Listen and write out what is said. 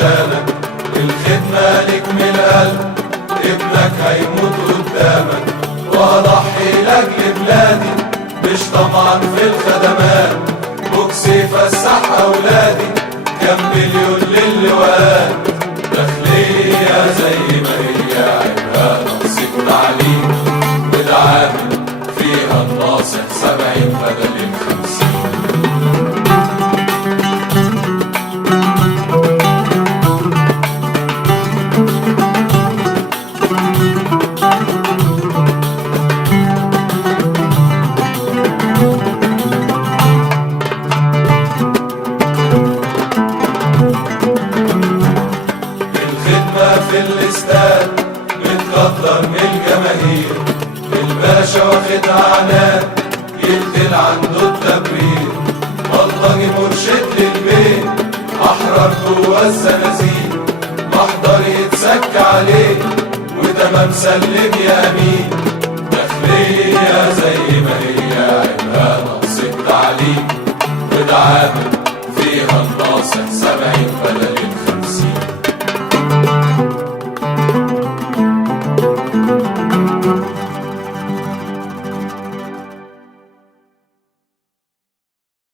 عشانك، الخدمة لك من القلب، ابنك هيموت قدامك، وأضحي لأجل بلادي مش طمعا في الخدمات، بوكسي يفسح أولادي كام مليون للواء، داخلية زي ما هي عيبها نقص تعليم، وده عامل فيها الناصح 70 بدل 50. في الاستاد متقدر من الجماهير، الباشا واخدها عناد يقتل عنده التبرير، بلطجي مرشد للبيت احرر جوا الزنازين، محضر يتسك عليه وتمام سلم يا امين، داخلية زي ما هي عيبها نقص التعليم، وده عامل فيها الناصح 70 بدل